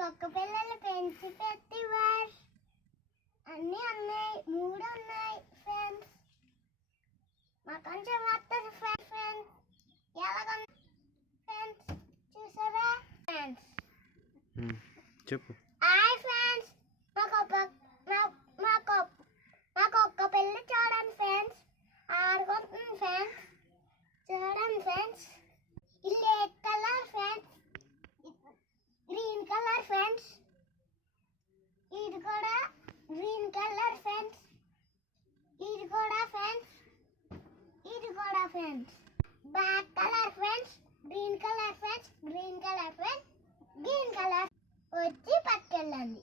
కుక్క పిల్లలు పెంచి పెట్టివారు అన్నీ ఉన్నాయి, 3 ఉన్నాయి ఫ్రెండ్స్. మా కొంచెం వస్తుంది ఫ్రెండ్స్. ఎలాగ ఫ్రెండ్స్ చూసారా ఫ్రెండ్స్? చెప్పు. హాయ్ ఫ్రెండ్స్, మాకు ఒక్క పిల్ల చూడండి ఫ్రెండ్స్, ఆడుకుంటుంది ఫ్రెండ్స్. చూడండి ఫ్రెండ్స్, ఇది red colour friends, green colour friends, ఇది కూడా గ్రీన్ కలర్ ఫ్రెండ్స్, ఇది కూడా ఫ్రెండ్స్, ఇది కూడా friends. Black colour friends, green colour friends, green colour friends, green colour వచ్చి పట్టుకెళ్ళండి.